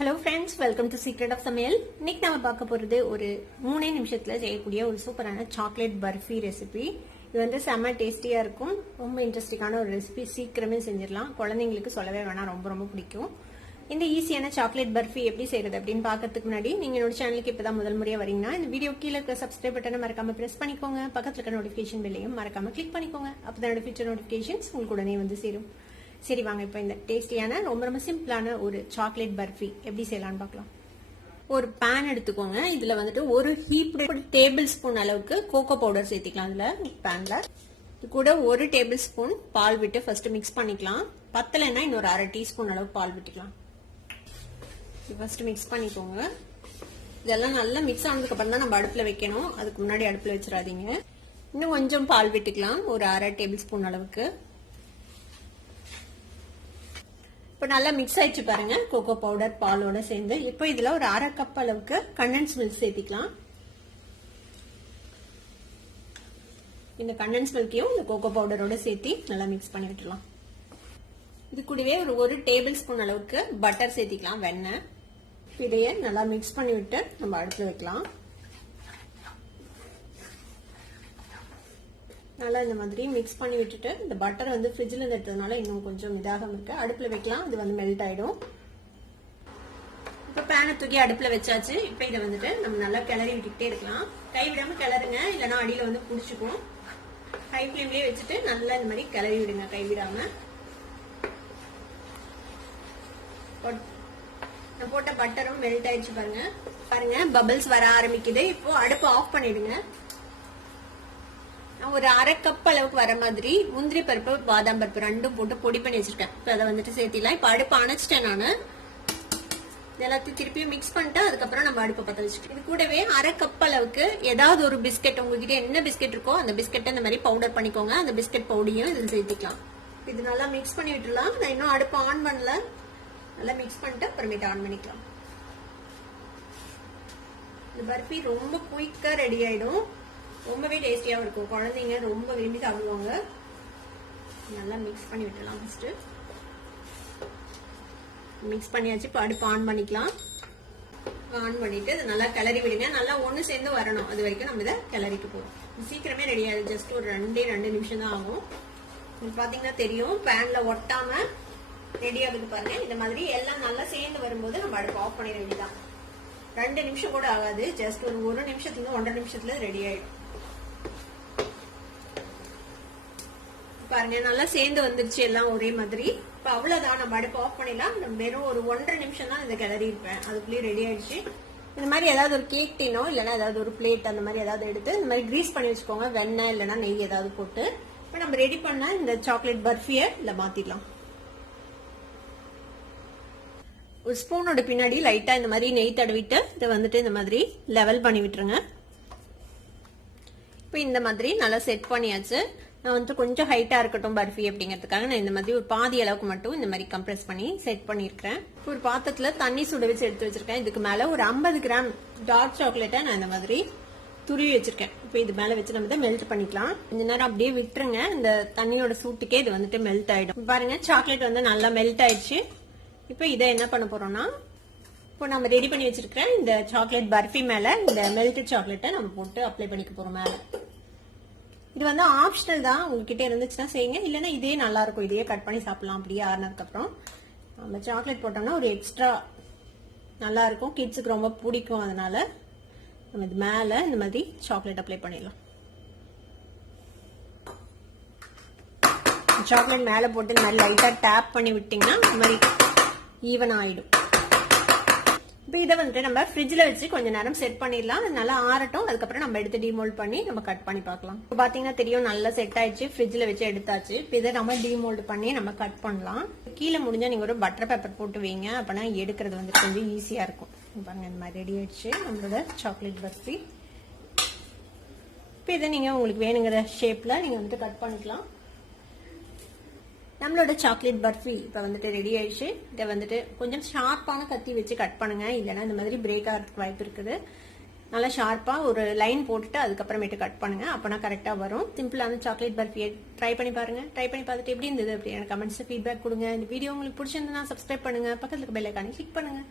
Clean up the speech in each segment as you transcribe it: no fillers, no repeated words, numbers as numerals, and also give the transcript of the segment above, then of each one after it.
Hello friends, welcome to secret of Samayal. இன்னைக்கு நம்ம பார்க்க போகிறது ஒரு 3 நிமிஷத்தில் செய்யக்கூடிய ஒரு சூப்பரான சாக்லேட் பர்ஃபி ரெசிபி. இது வந்து செம்ம டேஸ்டியாக இருக்கும். ரொம்ப இன்ட்ரெஸ்டிங்கான ஒரு ரெசிபி. சீக்கிரமே செஞ்சிடலாம். குழந்தைங்களுக்கு சொல்லவே வேணாம், ரொம்ப ரொம்ப பிடிக்கும். இந்த ஈஸியான சாக்லேட் பர்ஃபி எப்படி செய்யறது அப்படின்னு பார்க்கறதுக்கு முன்னாடி நீங்க என்னோட சேனலுக்கு இப்பதான் முதல் முறையா வரீங்கன்னா இந்த வீடியோ கீழே இருக்க சப்ஸ்கிரைப் பட்டனை மறக்காம பிரஸ் பண்ணிக்கோங்க. பக்கத்துல இருக்க நோட்டிபிகேஷன் பெல்லையும் மறக்காம கிளிக் பண்ணிக்கோங்க. அப்பதான் ஃபியூச்சர் நோட்டிபிகேஷன்ஸ் உங்களுக்கு உடனே வந்து சேரும். சரி வாங்க, இப்போ இந்த டேஸ்டியான ரொம்ப ரொம்ப சிம்பிளான ஒரு சாக்லேட் பர்ஃபி எப்படி செய்யலாம்னு பார்க்கலாம். ஒரு பேன் எடுத்துக்கோங்க. இதுல வந்துட்டு ஒரு ஹீப்டு டேபிள் ஸ்பூன் அளவுக்கு கோகோ பவுடர் சேர்த்திக்கலாம். அதுல பேன்ல இது கூட 1 டேபிள் ஸ்பூன் பால் விட்டு ஃபர்ஸ்ட் மிக்ஸ் பண்ணிக்கலாம். பத்தலைன்னா இன்னொரு 1/2 டீஸ்பூன் அளவு பால் விட்டுக்கலாம். ஃபர்ஸ்ட் மிக்ஸ் பண்ணிக்கோங்க. இதெல்லாம் நல்லா மிக்ஸ் ஆனதுக்கு அப்புறம் தான் நம்ம அடுப்புல வைக்கணும். அதுக்கு முன்னாடி அடுப்புல வச்சிடாதீங்க. இன்னும் கொஞ்சம் பால் விட்டுக்கலாம், ஒரு 1/2 டேபிள் ஸ்பூன் அளவுக்கு. இப்போ நல்லா மிக்ஸ் ஆயிடுச்சு பாருங்க, கோகோ பவுடர் பாலோட சேர்ந்து. இப்போ இதுல ஒரு 1/2 கப் அளவுக்கு கண்டென்ஸ் மில்க் சேர்த்திக்கலாம். இந்த கண்டென்ஸ் மில்கையும் இந்த கோகோ பவுடரோட சேர்த்து நல்லா மிக்ஸ் பண்ணி விட்டுலாம். இது கூடவே ஒரு 1 டேபிள் ஸ்பூன் அளவுக்கு பட்டர் சேர்த்திக்கலாம், வெண்ணெய். இதையே நல்லா மிக்ஸ் பண்ணி விட்டு நம்ம அடுப்புல வைக்கலாம். நல்லா இந்த மாதிரி மிக்ஸ் பண்ணி விட்டுட்டு, இந்த பட்டர் வந்து ஃப்ரிட்ஜில் இருந்து எடுத்ததுனால இன்னும் கொஞ்சம் இதாக இருக்கு. அடுப்புல வைக்கலாம், இது வந்து மெல்ட் ஆயிடும். இப்போ பேனை தூக்கி அடுப்புல வச்சாச்சு. இப்போ இதை வந்துட்டு நம்ம நல்லா கிளறி விட்டுக்கிட்டே இருக்கலாம். கைவிடாம கிளறுங்க, இல்லைன்னா அடியில வந்து புடிச்சுக்கும். ஹை ஃபிளேம்லயே வச்சுட்டு நல்லா இந்த மாதிரி கிளறி விடுங்க, கைவிடாம. நான் போட்ட பட்டரும் மெல்ட் ஆயிடுச்சு பாருங்க. பாருங்க, பபிள்ஸ் வர ஆரம்பிக்குது. இப்போ அடுப்பு ஆஃப் பண்ணிடுங்க. நான் ஒரு 1/2 கப் அளவுக்கு வர மாதிரி முந்திரி பருப்பு பாதாம் பருப்பு ரெண்டும் போட்டு பொடி பண்ணி வச்சிருக்கேன். இப்போ அதை வந்துட்டு சேர்த்திடலாம். இப்போ அடுப்பு அணைச்சிட்டேன். நான் எல்லாத்தையும் திருப்பியும் மிக்ஸ் பண்ணிட்டு அதுக்கப்புறம் நம்ம அடுப்பை பற்ற வச்சுட்டேன். இது கூடவே 1/2 கப் அளவுக்கு ஏதாவது ஒரு பிஸ்கெட், உங்ககிட்ட என்ன பிஸ்கெட் இருக்கோ அந்த பிஸ்கெட்டை இந்த மாதிரி பவுடர் பண்ணிக்கோங்க. அந்த பிஸ்கெட் பவுடையும் இதில் சேர்த்திக்கலாம். இது நல்லா மிக்ஸ் பண்ணி விட்டுலாம். நான் இன்னும் அடுப்பு ஆன் பண்ணல. நல்லா மிக்ஸ் பண்ணிட்டு அப்புறமேட்டு ஆன் பண்ணிக்கலாம். இந்த பர்ஃபி ரொம்ப குயிக்கா ரெடி ஆயிடும். ரொம்பவே டேஸ்டியாவும் இருக்கும். குழந்தைங்க ரொம்ப விரும்பி சாப்பிடுவாங்க. நல்லா மிக்ஸ் பண்ணி விட்டுலாம். ஃபர்ஸ்ட் மிக்ஸ் பண்ணியாச்சு. இப்போ அடுப்பு ஆன் பண்ணிக்கலாம். ஆன் பண்ணிட்டு இதை நல்லா கிளறி விடுங்க. நல்லா ஒன்று சேர்ந்து வரணும். அது வரைக்கும் நம்ம இதை கிளறிட்டு போறோம். சீக்கிரமே ரெடி ஆகுது. ஜஸ்ட் ஒரு 2 நிமிஷம் தான் ஆகும். பாத்தீங்கன்னா தெரியும், பேன்ல ஒட்டாம ரெடி ஆகுது பாருங்க. இந்த மாதிரி எல்லாம் நல்லா சேர்ந்து வரும்போது நம்ம அடுப்பு ஆஃப் பண்ணிட வேண்டியதான். 2 நிமிஷம் கூட ஆகாது. ஜஸ்ட் ஒரு 1 நிமிஷத்துல 1.5 நிமிஷத்துல ரெடி ஆயிடும். பாருங்க, நல்லா சேர்ந்து வந்துருச்சு எல்லாம் ஒரே மாதிரி. இப்ப அவ்வளவுதான், நம்ம அடுப்பு ஆஃப் பண்ணிடலாம். வெறும் ஒரு 1.5 நிமிஷம் தான் இதை கிளறி இருப்பேன். அதுக்குள்ளேயே ரெடி ஆயிடுச்சு. இந்த மாதிரி ஏதாவது ஒரு கேக் டினோ இல்லைன்னா ஏதாவது ஒரு பிளேட் அந்த மாதிரி ஏதாவது எடுத்து இந்த மாதிரி கிரீஸ் பண்ணி வச்சுக்கோங்க. வெண்ணெய் இல்லைன்னா நெய் ஏதாவது போட்டு. இப்ப நம்ம ரெடி பண்ண இந்த சாக்லேட் பர்ஃபியை இல்ல மாத்திடலாம். ஒரு ஸ்பூனோட பின்னாடி லைட்டா இந்த மாதிரி நெய் தடவிட்டு இதை வந்துட்டு இந்த மாதிரி லெவல் பண்ணி விட்டுருங்க. இப்போ இந்த மாதிரி நல்லா செட் பண்ணியாச்சு. நான் வந்து கொஞ்சம் ஹைட்டா இருக்கட்டும் பர்ஃபி அப்படிங்கிறதுக்காக நான் இந்த மாதிரி ஒரு பாதி அளவுக்கு மட்டும் இந்த மாதிரி கம்ப்ரெஸ் பண்ணி செட் பண்ணிருக்கேன். ஒரு பாத்திரத்துல தண்ணி சுட வச்சு எடுத்து வச்சிருக்கேன். இதுக்கு மேல ஒரு 50 கிராம் டார்க் சாக்லேட்டை நான் இந்த மாதிரி துருவி வச்சிருக்கேன். இப்போ இது மேல வச்சு நம்ம இதை மெல்ட் பண்ணிக்கலாம். இந்த நேரம் அப்படியே விட்டுருங்க. இந்த தண்ணியோட சூட்டுக்கே இது வந்துட்டு மெல்ட் ஆயிடும். பாருங்க, சாக்லேட் வந்து நல்லா மெல்ட் ஆயிடுச்சு. இப்போ இதை என்ன பண்ண போறோம்னா, இப்போ நம்ம ரெடி பண்ணி வச்சிருக்கிற இந்த சாக்லேட் பர்ஃபி மேல இந்த மெல்டட் சாக்லேட்டை நம்ம போட்டு அப்ளை பண்ணிக்க போறோம் மேல. இது வந்து ஆப்ஷனல் தான், உங்ககிட்ட இருந்துச்சுன்னா செய்யுங்க. இல்லைன்னா இதே நல்லா இருக்கும். இதையே கட் பண்ணி சாப்பிடலாம். அப்படியே ஆறுனதுக்கு அப்புறம் நம்ம சாக்லேட் போட்டோம்னா ஒரு எக்ஸ்ட்ரா நல்லா இருக்கும். கிட்ஸுக்கு ரொம்ப பிடிக்கும். அதனால நம்ம இது மேல இந்த மாதிரி சாக்லேட் அப்ளை பண்ணிடலாம். சாக்லேட் மேல போட்டு இந்த மாதிரி லைட்டா டேப் பண்ணி விட்டீங்கன்னா இந்த மாதிரி ஈவன் ஆயிடும். இப்போ இதை வந்துட்டு நம்ம ஃப்ரிட்ஜில் வச்சு கொஞ்ச நேரம் செட் பண்ணிடலாம். நல்லா ஆறட்டும். அதுக்கப்புறம் நம்ம எடுத்து டிமோல்ட் பண்ணி நம்ம கட் பண்ணி பார்க்கலாம். இப்போ பார்த்தீங்கன்னா தெரியும், நல்லா செட் ஆயிடுச்சு. ஃப்ரிட்ஜில் வச்சு எடுத்தாச்சு. இப்போ இதை நம்ம டிமோல்ட் பண்ணி நம்ம கட் பண்ணலாம். கீழே முடிஞ்சா நீங்க ஒரு பட்டர் பேப்பர் போட்டு வைங்க. அப்பனா எடுக்கிறது வந்து கொஞ்சம் ஈஸியா இருக்கும். பாருங்க, இந்த மாதிரி ரெடி ஆயிடுச்சு நம்மளோட சாக்லேட் பர்ஃபி. இப்போ இதை நீங்க உங்களுக்கு வேணுங்கிற ஷேப்ல நீங்க வந்துட்டு கட் பண்ணிக்கலாம். நம்மளோட சாக்லேட் பர்ஃபி இப்போ வந்துட்டு ரெடி ஆயிடுச்சு. இதை வந்துட்டு கொஞ்சம் ஷார்ப்பான கத்தி வச்சு கட் பண்ணுங்க. இல்லைன்னா இந்த மாதிரி பிரேக் ஆகிறதுக்கு வாய்ப்பு இருக்குது. நல்லா ஷார்ப்பா ஒரு லைன் போட்டுட்டு அதுக்கப்புறமேட்டு கட் பண்ணுங்க. அப்பனா கரெக்டா வரும். சிம்பிளான சாக்லேட் பர்ஃபியை ட்ரை பண்ணி பாருங்க. ட்ரை பண்ணி பார்த்துட்டு எப்படி இருந்தது அப்படி எனக்கு கமெண்ட்ஸ் ஃபீட்பேக் கொடுங்க. இந்த வீடியோ உங்களுக்கு பிடிச்சிருந்தா சப்ஸ்கிரைப் பண்ணுங்க. பக்கத்துல இருக்க பெல் ஐகானை கிளிக் பண்ணுங்க.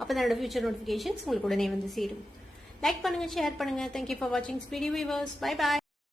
அப்பதான் என்னோட ஃபியூச்சர் நோட்டிபிகேஷன்ஸ் உங்களுக்கு உடனே வந்து சேரும். லைக் பண்ணுங்க, ஷேர் பண்ணுங்க. தேங்க்யூ ஃபார் வாட்சிங் ஸ்பீடி வீவர்ஸ். Bye bye.